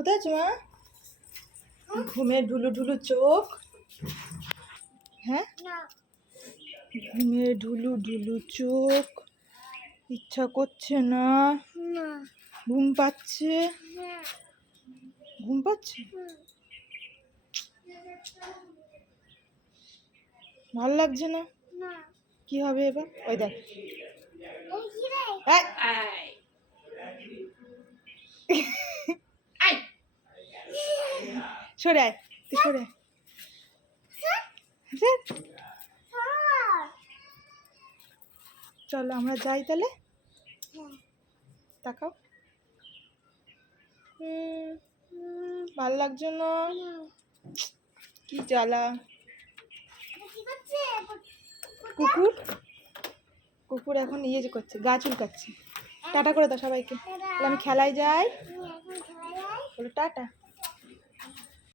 কোথায় আছো মা? ঘুমে ঢুলু ঢুলু চোখ। হ্যাঁ, ঘুমে ঢুলু ঢুলু চোখ, ইচ্ছা করছে না, ঘুম পাচ্ছে, ঘুম পাচ্ছে, ভাল লাগছে না। কি হবে এবার? ওই দেখ, সরে আয়, তুই সরে আয়। চলো আমরা যাই তাহলে। তাকাও, ভাল লাগছে না, কি জ্বালা। কুকুর, কুকুর এখন ইয়ে করছে, গা চুলকাচ্ছে। টাটা করে দাও সবাইকে। আমি খেলায় যাই, বলো টাটা।